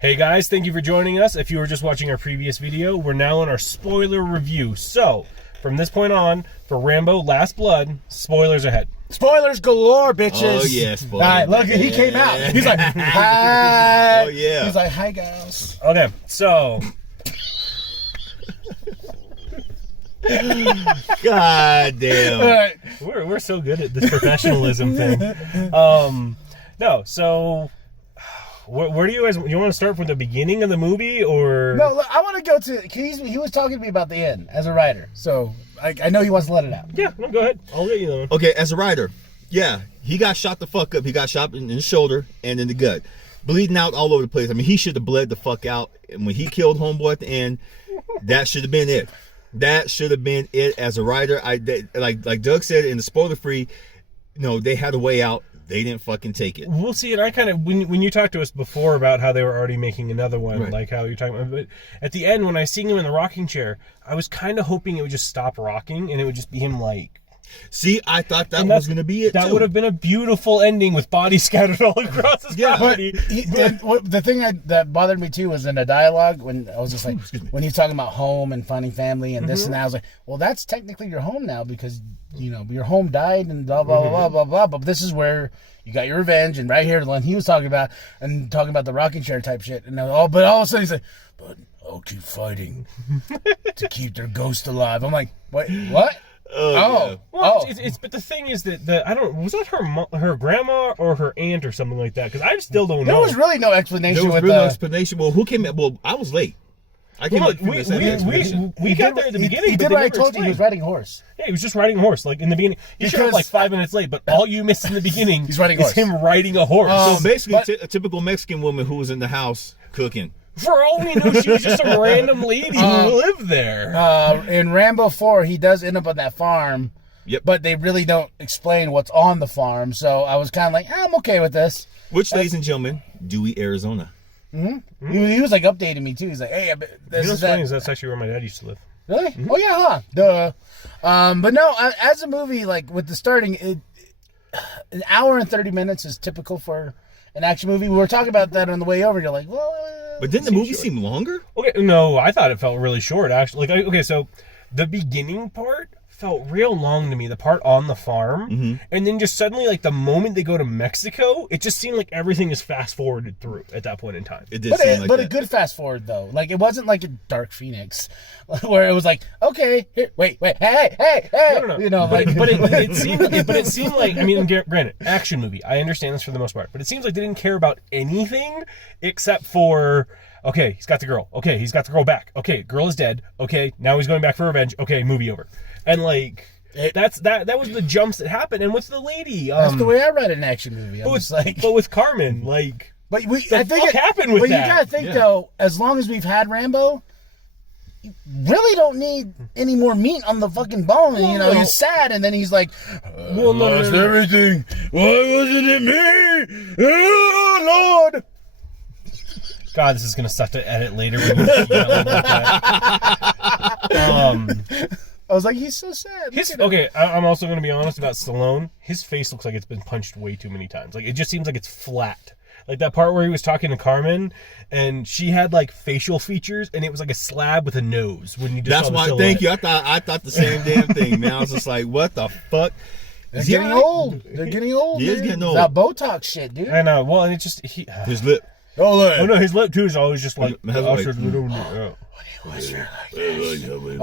Hey guys, thank you for joining us. If you were just watching our previous video, we're now in our spoiler review. So, from this point on, for Rambo Last Blood, spoilers ahead. Spoilers galore, bitches. Oh, yeah, spoilers. All right, look, he came out. He's like, hi. Oh, yeah. He's like, hi, guys. Okay, so... God damn. All right. We're so good at this professionalism thing. No, so... Where do you guys... You want to start from the beginning of the movie, or... No, look, I want to go to... He was talking to me about the end as a writer, so I know he wants to let it out. Yeah, no, go ahead. I'll let you know. Okay, as a writer, yeah, he got shot the fuck up. He got shot in the shoulder and in the gut. Bleeding out all over the place. I mean, he should have bled the fuck out. And when he killed Homeboy at the end, that should have been it. That should have been it as a writer. Like Doug said in the spoiler-free, they had a way out. They didn't fucking take it. We'll see. And I kind of, when you talked to us before about how they were already making another one, right. like how you're talking about, but at the end, when I seen him in the rocking chair, I was kind of hoping it would just stop rocking and it would just be him like... See, I thought that was going to be it, That would have been a beautiful ending with bodies scattered all across his property. The thing that bothered me, too, was in the dialogue when I was just like, when he's talking about home and finding family and this and that, I was like, well, that's technically your home now because, your home died and blah, blah, blah, blah, blah, but this is where you got your revenge. And right here, the one he was talking about and talking about the rocking chair type shit. And but all of a sudden he's like, but I'll keep fighting to keep their ghost alive. I'm like, wait, what? Yeah. Well, but the thing is that I don't. Was that her grandma or her aunt or something like that? Because I still don't know. There was really no explanation. There was really no explanation. Well, who came? Well, I was late. I came up we got there at the beginning. He did what I told you. He was riding a horse. Yeah, he was just riding a horse. Like in the beginning, he showed up like 5 minutes late. But all you missed in the beginning is him riding a horse. So basically, a typical Mexican woman who was in the house cooking. For all we knew, she was just some random lady who lived there. In Rambo 4, he does end up on that farm. Yep. But they really don't explain what's on the farm, so I was kind of like, I'm okay with this. Which, ladies and gentlemen, Dewey, Arizona. Mm-hmm. He was like updating me too. He's like, "Hey, that's actually where my dad used to live." Really? Mm-hmm. Oh yeah, huh? Duh. But no, as a movie, like with the starting, an hour and 30 minutes is typical for an action movie. We were talking about that on the way over. You're like, well, but didn't the movie seem longer? Okay, no, I thought it felt really short. Actually, so the beginning part felt real long to me, the part on the farm, and then just suddenly, like the moment they go to Mexico, it just seemed like everything is fast forwarded through at that point in time. It did seem like but that. A good fast forward though. Like it wasn't like a Dark Phoenix, where it was like, okay, here, wait, hey, no. But it seemed like, I mean, granted, action movie. I understand this for the most part, but it seems like they didn't care about anything except for. Okay, he's got the girl. Okay, he's got the girl back. Okay, girl is dead. Okay, now he's going back for revenge. Okay, movie over. And like that was the jumps that happened. And with the lady, that's the way I read an action movie. But with Carmen, like, I think what happened with that? Well, you gotta think though. As long as we've had Rambo, you really don't need any more meat on the fucking bone. Well, he's sad, and then he's like, lost everything. Why wasn't it me? Oh Lord. God, this is gonna suck to edit later when you yelling like that. I was like, he's so sad. I'm also gonna be honest about Stallone. His face looks like it's been punched way too many times. Like it just seems like it's flat. Like that part where he was talking to Carmen, and she had like facial features, and it was like a slab with a nose. When you just that's why. Thank you. I thought the same damn thing. Man, I was just like, what the fuck? They're getting old. They're getting old. He is getting old. That Botox shit, dude. I know. Well, and it just his lip. Oh no, his lip too is always just like. I was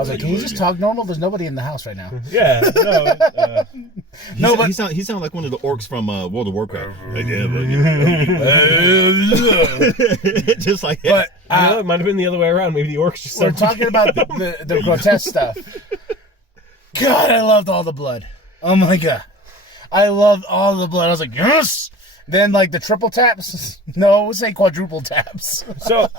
like, can you just talk normal? There's nobody in the house right now. Yeah, no. He sound like one of the orcs from World of Warcraft. Just like that. But it might have been the other way around. Maybe the orcs just. We're talking about the grotesque stuff. God, I loved all the blood. Oh my god, I loved all the blood. I was like, yes. Then, like, the triple taps? No, we'll say quadruple taps. So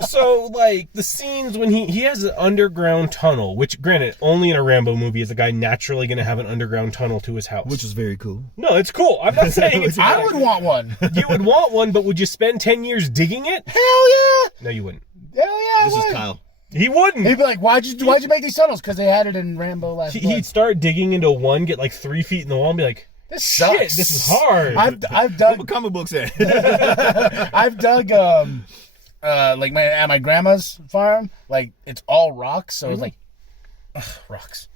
like, the scenes when he has an underground tunnel, which, granted, only in a Rambo movie is a guy naturally going to have an underground tunnel to his house. Which is very cool. No, it's cool. I'm not saying it's I would want one. You would want one, but would you spend 10 years digging it? Hell yeah! No, you wouldn't. Hell yeah, This is Kyle. He wouldn't. He'd be like, why'd you make these tunnels? Because they had it in Rambo Last Blood. He'd start digging into one, get like 3 feet in the wall, and be like, this sucks. Shit, this is hard. I've dug. What comic books at? I've dug like at my grandma's farm, like it's all rocks, so it's like, ugh, rocks.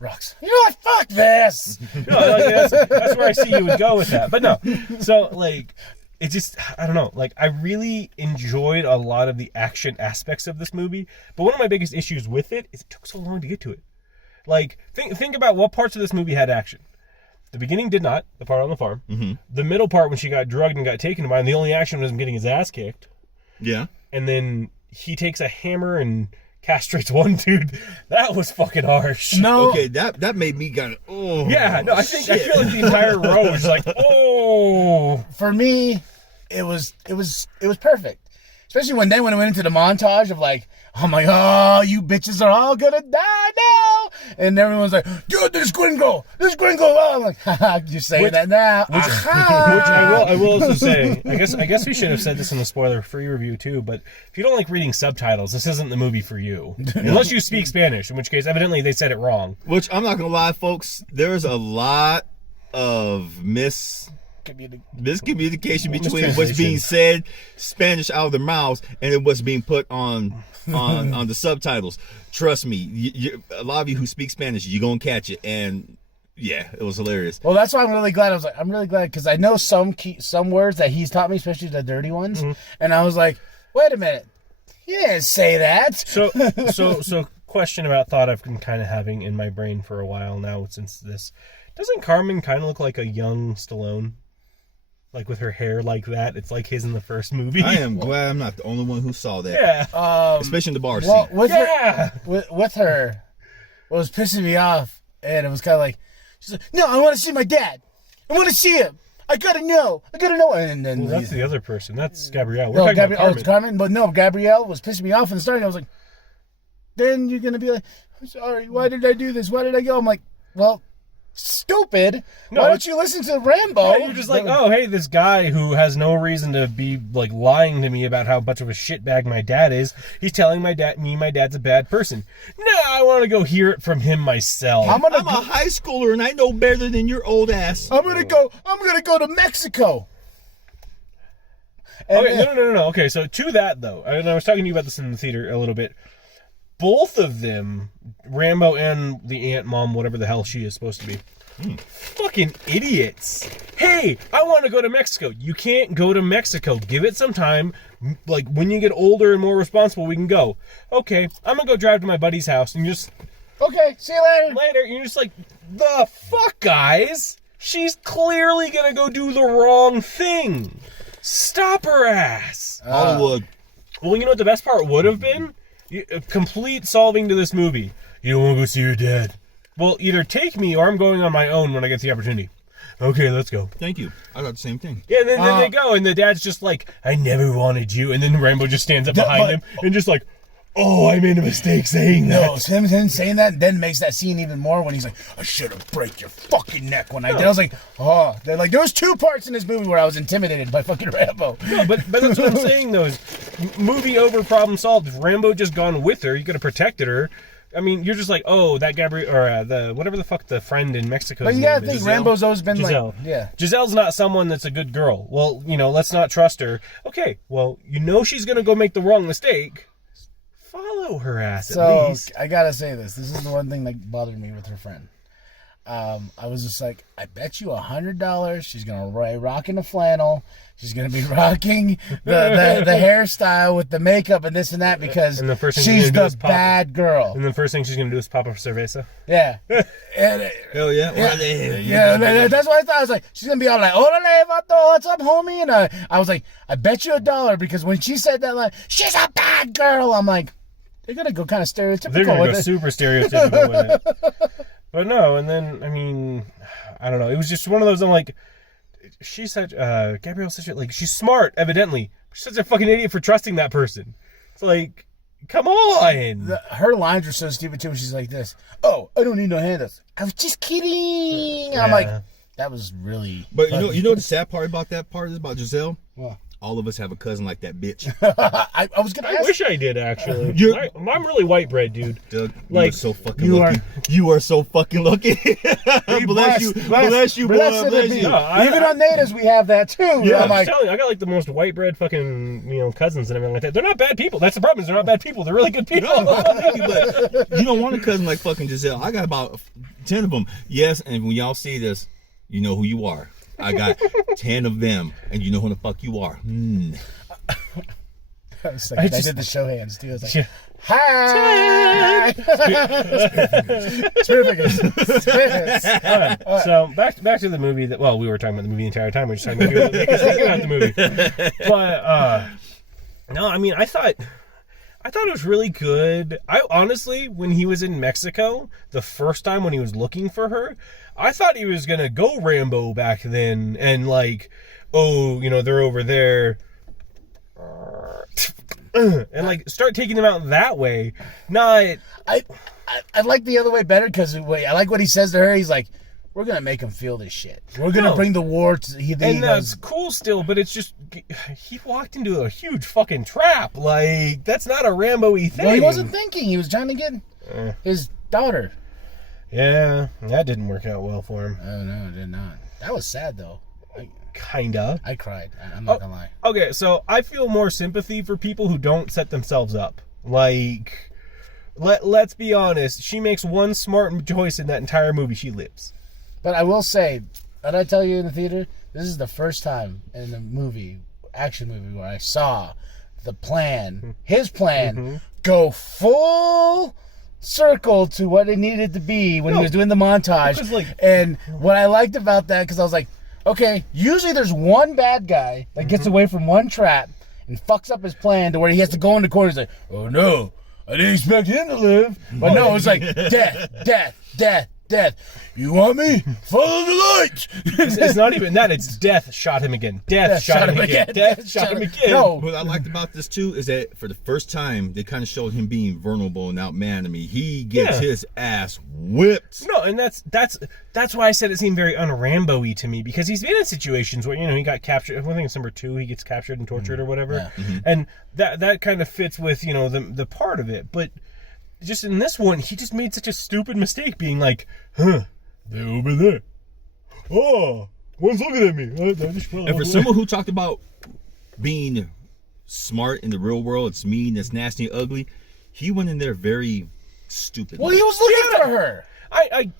You know what? Fuck this. No, like, that's where I see you would go with that. But no, so like, it just, I don't know. Like, I really enjoyed a lot of the action aspects of this movie. But one of my biggest issues with it is it took so long to get to it. Like, think about what parts of this movie had action. The beginning did not. The part on the farm. Mm-hmm. The middle part when she got drugged and got taken by him, the only action was him getting his ass kicked. Yeah. And then he takes a hammer and castrates one dude. That was fucking harsh. No. Okay, that made me kind of, oh. Yeah, no, I feel like the entire row was like, oh. For me, it was perfect. Especially when it went into the montage of like, I'm like, oh, you bitches are all gonna die now. And everyone's like, dude, this gringo. Oh, I'm like, haha, you're saying that now. Which I will also say, I guess we should have said this in the spoiler-free review too, but if you don't like reading subtitles, this isn't the movie for you. Unless you speak Spanish, in which case, evidently, they said it wrong. Which, I'm not gonna lie, folks, there's a lot of miscommunication between what's being said Spanish out of their mouths and what's being put on the subtitles. Trust me, a lot of you who speak Spanish, you're gonna catch it. And yeah, it was hilarious. Well, that's why I'm really glad. I'm really glad because I know some words that he's taught me, especially the dirty ones. Mm-hmm. And I was like, wait a minute, he didn't say that. So question about thought I've been kind of having in my brain for a while now since this. Doesn't Carmen kind of look like a young Stallone? Like with her hair like that, it's like his in the first movie. I am glad I'm not the only one who saw that. Yeah, especially in the bar scene. With her, what was pissing me off, and it was kind of like, she's like, no, I want to see my dad. I want to see him. I gotta know. And then that's the other person. That's Gabrielle. We're talking about Carmen. It's Carmen, but no, Gabrielle was pissing me off in the starting. I was like, then you're gonna be like, I'm sorry. Why did I do this? Why did I go? I'm like, well. Stupid. No, why don't you listen to Rambo? Yeah, you're just like, oh, hey, this guy who has no reason to be like lying to me about how much of a shitbag my dad is. He's telling my dad's a bad person. No, I want to go hear it from him myself. I'm a high schooler and I know better than your old ass. I'm gonna go to Mexico. And, okay, no. Okay, so to that though, and I was talking to you about this in the theater a little bit. Both of them, Rambo and the aunt, mom, whatever the hell she is supposed to be, fucking idiots. Hey, I want to go to Mexico. You can't go to Mexico. Give it some time. Like, when you get older and more responsible, we can go. Okay, I'm going to go drive to my buddy's house and just... Okay, see you later. Later, you're just like, the fuck, guys? She's clearly going to go do the wrong thing. Stop her ass. Hollywood. Well, you know what the best part would have been? Complete solving to this movie. You don't want to go see your dad. Well, either take me or I'm going on my own when I get the opportunity. Okay, let's go. Thank you. I got the same thing. Yeah, and then they go, and the dad's just like, I never wanted you. And then Rambo just stands up behind him and just like, oh, I made a mistake saying that. No, him saying that then makes that scene even more when he's like, I should have break your fucking neck when I did. I was like, oh. They're like, there was two parts in this movie where I was intimidated by fucking Rambo. No, but that's what I'm saying, though, is movie over, problem solved. If Rambo just gone with her, you could have protected her. I mean, you're just like, oh, that Gabrielle, or the whatever the fuck the friend in Mexico. But you gotta think Rambo's always been Giselle. Like, yeah. Giselle's not someone that's a good girl. Well, let's not trust her. Okay, well, she's gonna go make the wrong mistake. Follow her ass at least. I gotta say this. This is the one thing that bothered me with her friend. I was just like, I bet you $100 she's gonna be rocking the flannel. She's gonna be rocking the hairstyle with the makeup and this and that because and the first thing she's the bad girl. And the first thing she's gonna do is pop up cerveza. Yeah. Hell yeah. That's what I thought. I was like, she's gonna be all like, "Orale, vato, what's up, homie?" And I was like, I bet you $1 because when she said that line, she's a bad girl. I'm like, they're gonna go kind of stereotypical. They're gonna go super stereotypical with it. But no, and then I mean, I don't know. It was just one of those. I'm like, she's such Gabrielle's such a, like, she's smart, evidently. She's such a fucking idiot for trusting that person. It's like, come on. Her lines are so stupid too. When she's like this. Oh, I don't need no handouts. I was just kidding. Yeah. I'm like, that was really. But you know the sad part about that part is about Giselle. What? All of us have a cousin like that bitch. I was gonna I ask. wish I did actually. You're- I'm really white bread, dude. Doug, Like, you are so fucking you lucky. You are so fucking lucky. bless you, bless you, boy. Blessed it Bless be. you. No, Even on natives, we have that too. Yeah, I'm I'm like, telling you, I got like the most white bread fucking cousins and everything like that. They're not bad people. That's the problem. Is they're not bad people. They're really good people. No, thank you, but you don't want a cousin like fucking Giselle. I got about 10 of them. Yes, and when y'all see this, you know who you are. I got 10 of them, and you know who the fuck you are. it's like, I did the show hands too. I was like, Yeah. hi. So back to the movie that we were talking about the movie the entire time. We were just talking about thinking about the movie. But no, I mean I thought it was really good. I honestly, when he was in Mexico the first time when he was looking for her, I thought he was gonna go Rambo back then and like, oh, they're over there. And like start taking them out that way. Not I like the other way better because I like what he says to her. He's like, we're gonna make him feel this shit. We're gonna bring the war to and that's cool still, but it's just he walked into a huge fucking trap. Like that's not a Rambo-y thing. Well, he wasn't thinking. He was trying to get his daughter. Yeah, that didn't work out well for him. Oh no, it did not. That was sad though. Kinda. I cried. I'm not gonna lie. Okay, so I feel more sympathy for people who don't set themselves up. Like, let's be honest. She makes one smart choice in that entire movie. She lives. But I will say, did I tell you in the theater? This is the first time in a movie, action movie, where I saw the plan, his plan, go full circle to what it needed to be when he was doing the montage. Because, like, and what I liked about that, because I was like, okay, usually there's one bad guy that gets away from one trap and fucks up his plan to where he has to go in the corner. He's like, oh no, I didn't expect him to live. But no, it's like death, death, death, death. You want me? Follow the light. It's not even that. It's death shot him again. Death shot him again. Death shot him again. No. What I liked about this too is that for the first time they kind of showed him being vulnerable and outman. I mean, he gets his ass whipped. No, and that's why I said it seemed very un-Rambo-y to me, because he's been in situations where he got captured. I think it's number 2. He gets captured and tortured or whatever, and that kind of fits with the part of it. But just in this one, he just made such a stupid mistake, being like, they're over there. Oh, one's looking at me. And for someone who talked about being smart in the real world, it's mean, it's nasty, and ugly, he went in there very stupid. Well, he was looking for her.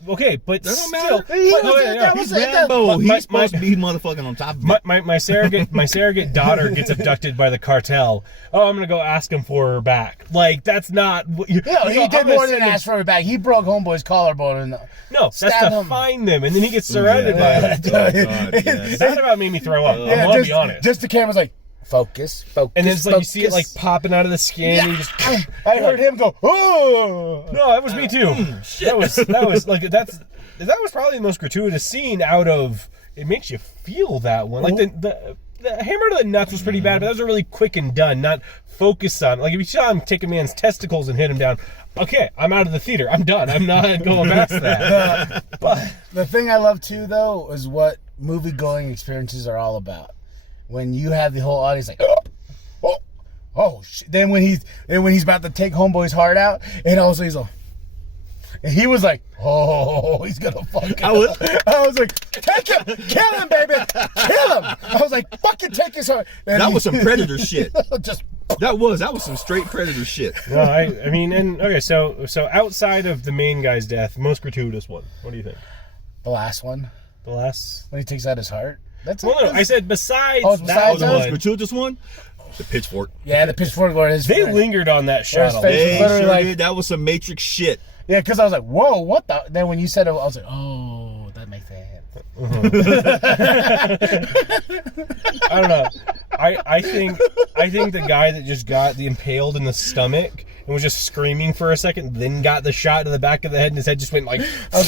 Okay, but That don't still, matter. He's Rambo. He's my- supposed to be motherfucking on top of it. my surrogate daughter gets abducted by the cartel. Oh, I'm gonna go ask him for her back. Like that's not. He did more than ask for her back. He broke homeboy's collarbone and No, that's to stabbed him. find them, and then he gets surrounded by them. Oh, God, yes. That about made me throw up. I'm gonna be honest. Just the camera's like, focus. And then it's like you see it like popping out of the skin. And you just, I heard him go, oh. no, that was me too. That was like that was probably the most gratuitous scene out of. It makes you feel that one. Like the hammer to the nuts was pretty bad, but that was a really quick and done, not focused on. Like if you saw him take a man's testicles and hit him down, okay, I'm out of the theater. I'm done. I'm not going past that. But The thing I love too, though, is what movie-going experiences are all about. When you have the whole audience like, oh shit. Then when he's about to take homeboy's heart out, and also he's like, and he was like, oh, he's gonna fuck I was like, take him, kill him, baby, kill him. I was like, fucking take his heart. And That was some Predator shit. Just That was some straight Predator shit. no, I mean, and okay, so outside of the main guy's death, most gratuitous one. What do you think? the last one The last. when he takes out his heart. That's Well, no, I said besides Oh, that besides The that? most one. gratuitous one? The pitchfork. yeah, the pitchfork where his They lingered on that shot a face lot. was They literally sure like- did. That was some Matrix shit. Yeah, because I was like, whoa, what the? Then when you said it, I was like, oh, that makes sense. I don't know. I think the guy that just got the impaled in the stomach and was just screaming for a second, then got the shot to the back of the head, and his head just went like. I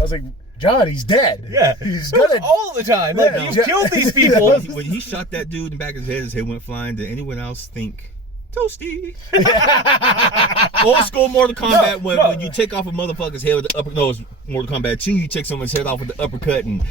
was like, John, he's dead. Yeah, he's That's gonna. all the time. Like Yeah. you've killed these people. When he shot that dude in the back of his head went flying, did anyone else think toasty? Old school Mortal Kombat when you take off a motherfucker's head with the upper nose, Mortal Kombat 2, you take someone's head off with the uppercut and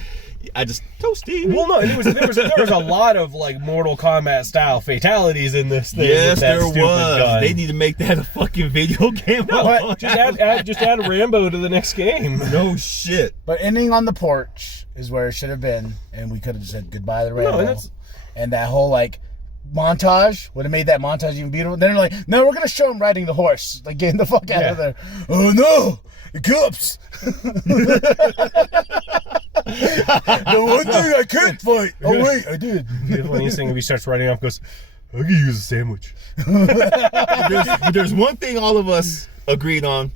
I just toasty. Well, no, there was a lot of like Mortal Kombat style fatalities in this thing. Yes, with that there was. stupid gun. They need to make that a fucking video game. No, just add Rambo to the next game. No shit. But ending on the porch is where it should have been, and we could have said goodbye to Rambo. And that whole like montage would have made that montage even beautiful. Then they're like, no, we're gonna show him riding the horse, like getting the fuck out of there. Oh no, the cops! The one thing I can't fight. Oh wait, I did. The funniest thing if he starts riding off, goes, I could use a sandwich. There's one thing all of us agreed on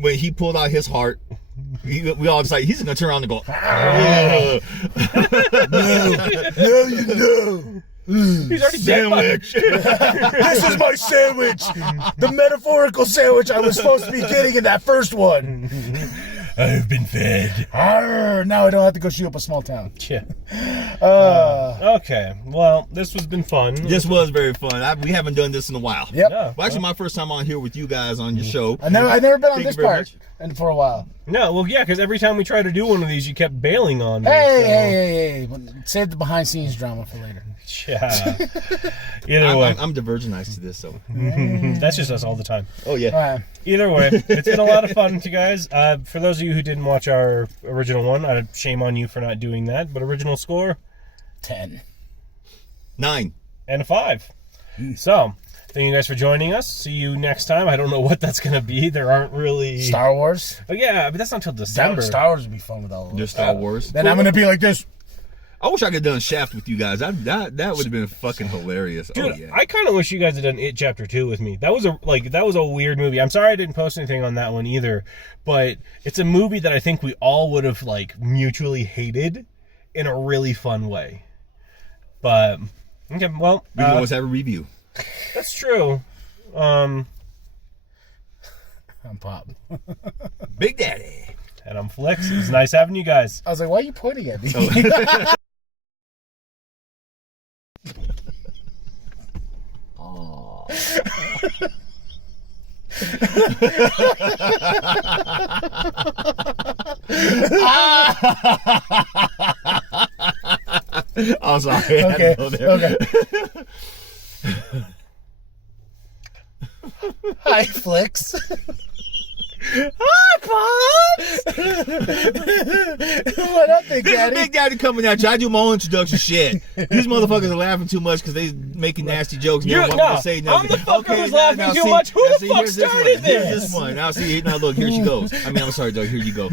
when he pulled out his heart. We all decided he's gonna turn around and go, No, you know. He's already sandwich. This is my sandwich. The metaphorical sandwich I was supposed to be getting in that first one. I've been fed. Arr, now I don't have to go shoot up a small town. Yeah. Okay. Well, this has been fun. This was very fun. We haven't done this in a while. Yep. No, Well, actually, my first time on here with you guys on your show. I've never been on Thank this you very part and for a while. No, well, yeah, because every time we try to do one of these, you kept bailing on me. Hey. Save the behind scenes drama for later. Yeah. Either way. I'm divergenized to this, so. That's just us all the time. Oh, yeah. Either way, it's been a lot of fun, you guys. For those of you who didn't watch our original one, shame on you for not doing that. But original score? 10. 9. And a 5. So, thank you guys for joining us. See you next time. I don't know what that's going to be. There aren't really... Star Wars? Oh, yeah, but that's not until December. Star Wars would be fun with all of us. Just Star Wars. Then I'm going to be like this. I wish I could have done Shaft with you guys. That would have been fucking hilarious. Dude, oh, yeah. I kind of wish you guys had done It Chapter 2 with me. That was a weird movie. I'm sorry I didn't post anything on that one either, but it's a movie that I think we all would have like mutually hated in a really fun way. But okay, well, We can always have a review. that's true. I'm Pop. Big Daddy. And I'm Flex. It was nice having you guys. I was like, why are you pointing at me? I'm sorry. Okay. Hi, Flicks. Hi, Pops. What up, Big This Daddy? is Big Daddy coming at you. I do my own introduction shit. These motherfuckers are laughing too much because they making nasty jokes. And they don't want me to say nothing. I'm the fucker who's laughing now too see- much. Who now the see, fuck here's this started one. Here's this? this one. Now see, now look, here she goes. I mean, I'm sorry, Doug. Here you go.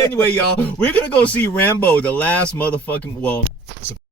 Anyway, y'all, we're gonna go see Rambo, the last motherfucking